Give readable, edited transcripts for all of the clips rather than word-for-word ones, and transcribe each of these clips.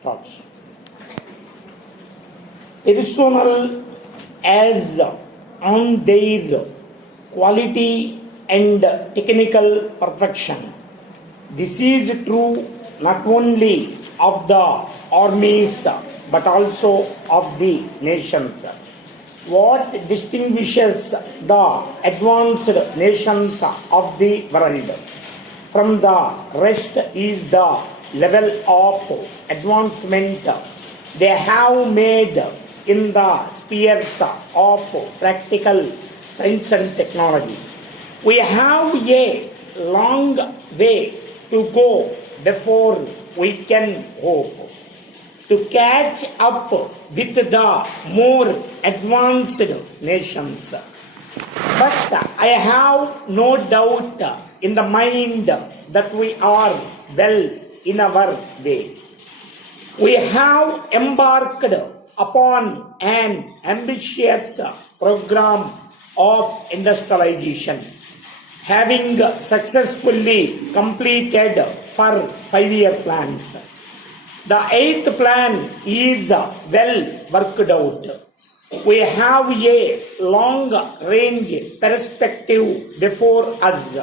starts. Personal as on their quality and technical perfection. This is true not only of the armies but also of the nations. What distinguishes the advanced nations of the world from the rest is the level of advancement they have made in the spheres of practical science and technology. We have a long way to go before we can hope to catch up with the more advanced nations. But I have no doubt in the mind that we are well in our way. We have embarked upon an ambitious program of industrialization, having successfully completed for 5-year plans. The 8th plan is well worked out. We have a long-range perspective before us,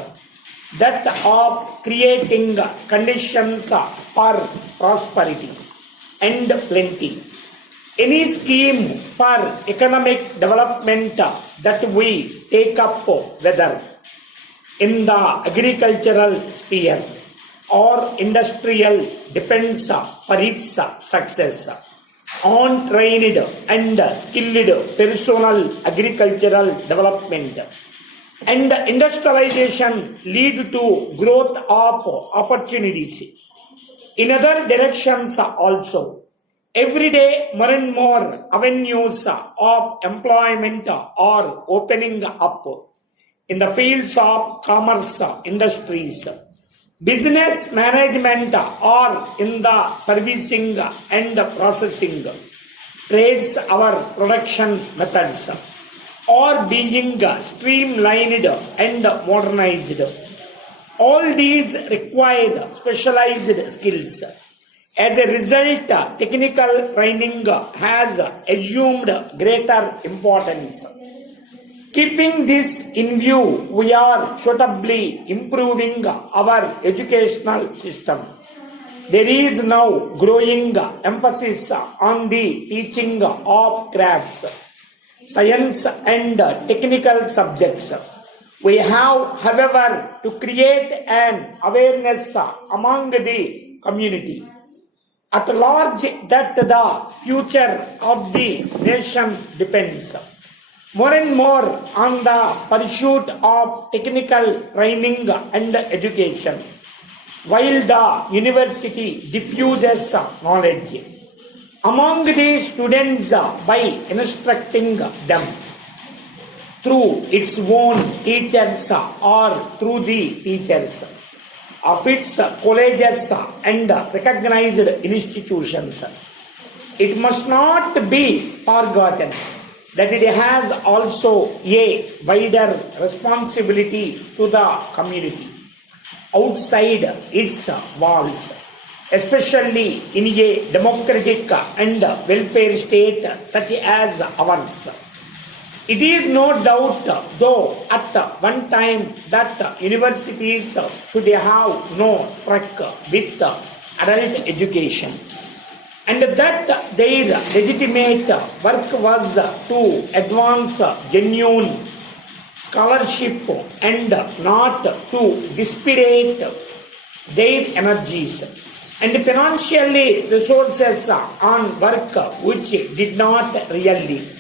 that of creating conditions for prosperity and plenty. Any scheme for economic development that we take up, whether in the agricultural sphere or industrial, depends for its success on trained and skilled personal agricultural development. And industrialization lead to growth of opportunities in other directions also. Every day, more and more avenues of employment are opening up in the fields of commerce, industries, business management, or in the servicing and processing, trades, our production methods are being streamlined and modernized. All these require specialized skills. As a result, technical training has assumed greater importance. Keeping this in view, we are suitably improving our educational system. There is now growing emphasis on the teaching of crafts, science and technical subjects. We have, however, to create an awareness among the community at large that the future of the nation depends more and more on the pursuit of technical training and education, while the university diffuses knowledge among the students by instructing them through its own teachers or through the teachers of its colleges and recognized institutions. It must not be forgotten that it has also a wider responsibility to the community outside its walls, especially in a democratic and welfare state such as ours. It is no doubt, though, at one time that universities should have no track with adult education, and that their legitimate work was to advance genuine scholarship and not to dissipate their energies and financially resources on work which did not really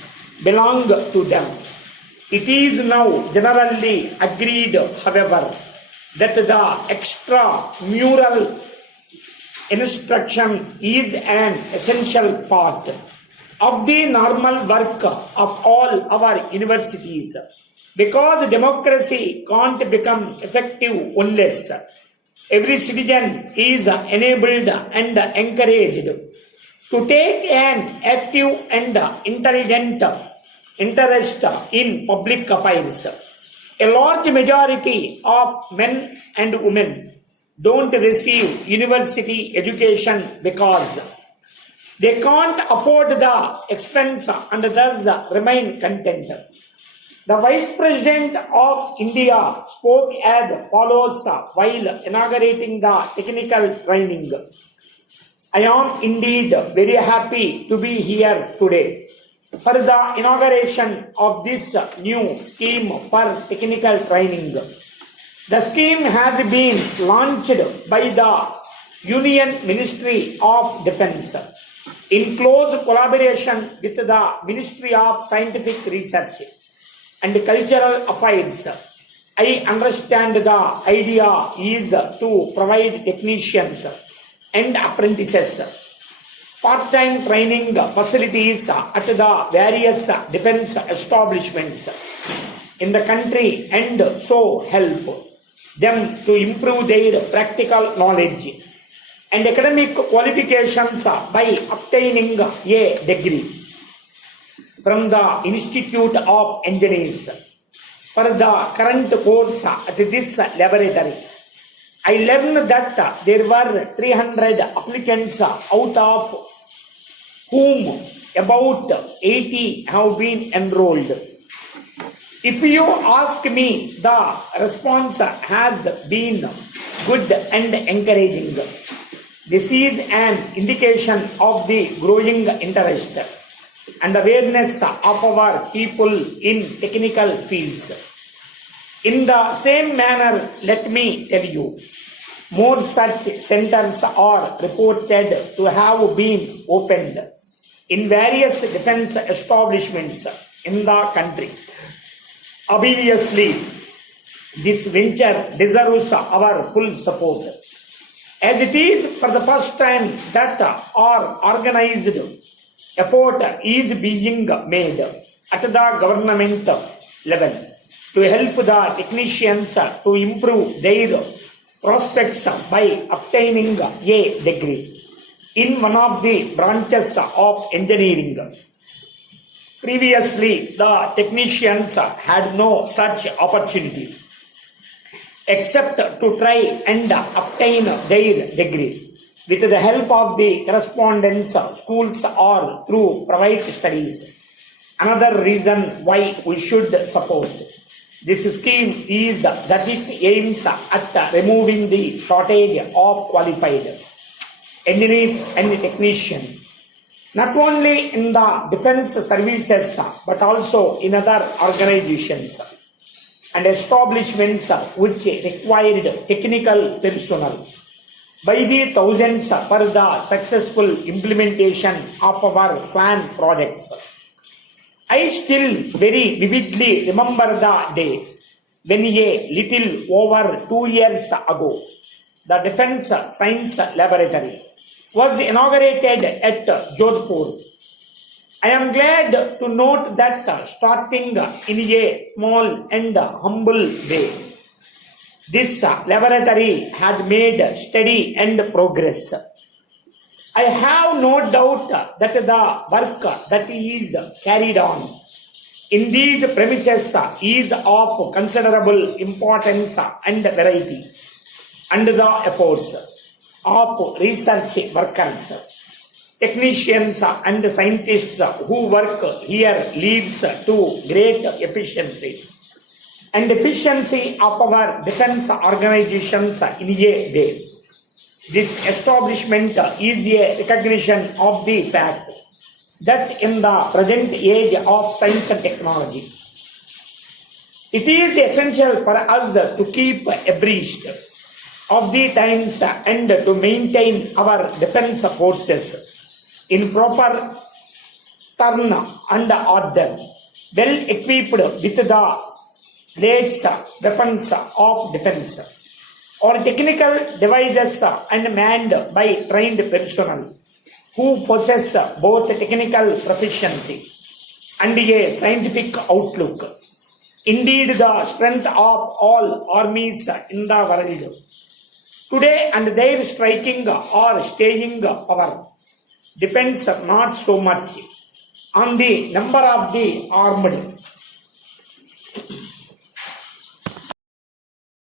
belong to them. It is now generally agreed, however, that the extramural instruction is an essential part of the normal work of all our universities, because democracy can't become effective unless every citizen is enabled and encouraged to take an active and intelligent interest in public affairs. A large majority of men and women don't receive university education because They can't afford the expense and thus remain content. The Vice President of India spoke as follows while inaugurating the technical training. I am indeed very happy to be here today for the inauguration of this new scheme for technical training. The scheme has been launched by the Union Ministry of Defence in close collaboration with the Ministry of Scientific Research and Cultural Affairs. I understand the idea is to provide technicians and apprentices part-time training facilities at the various defense establishments in the country and so help them to improve their practical knowledge and academic qualifications by obtaining a degree from the Institute of Engineers. For the current course at this laboratory, I learned that there were 300 applicants out of whom about 80 have been enrolled. If you ask me, the response has been good and encouraging. This is an indication of the growing interest and awareness of our people in technical fields. In the same manner, let me tell you, more such centers are reported to have been opened in various defense establishments in the country. Obviously, this venture deserves our full support, as it is for the first time that our organized effort is being made at the government level to help the technicians to improve their prospects by obtaining a degree in one of the branches of engineering. Previously, the technicians had no such opportunity except to try and obtain their degree with the help of the correspondence schools or through private studies. Another reason why we should support this scheme is that it aims at removing the shortage of qualified engineers and technicians, not only in the defense services but also in other organizations and establishments which required technical personnel by the thousands for the successful implementation of our planned projects. I still very vividly remember the day when a little over 2 years ago, the Defense Science Laboratory was inaugurated at Jodhpur. I am glad to note that starting in a small and humble way, this laboratory had made steady and progress. I have no doubt that the work that is carried on in these premises is of considerable importance and variety, and the efforts of research workers, technicians and scientists who work here leads to great efficiency and efficiency of our defense organizations in a way. This establishment is a recognition of the fact that in the present age of science and technology, it is essential for us to keep abreast of the times and to maintain our defense forces in proper turn and order, well equipped with the latest weapons of defense or technical devices and manned by trained personnel who possess both technical proficiency and a scientific outlook. Indeed, the strength of all armies in the world today and their striking or staying power depends not so much on the number of the armed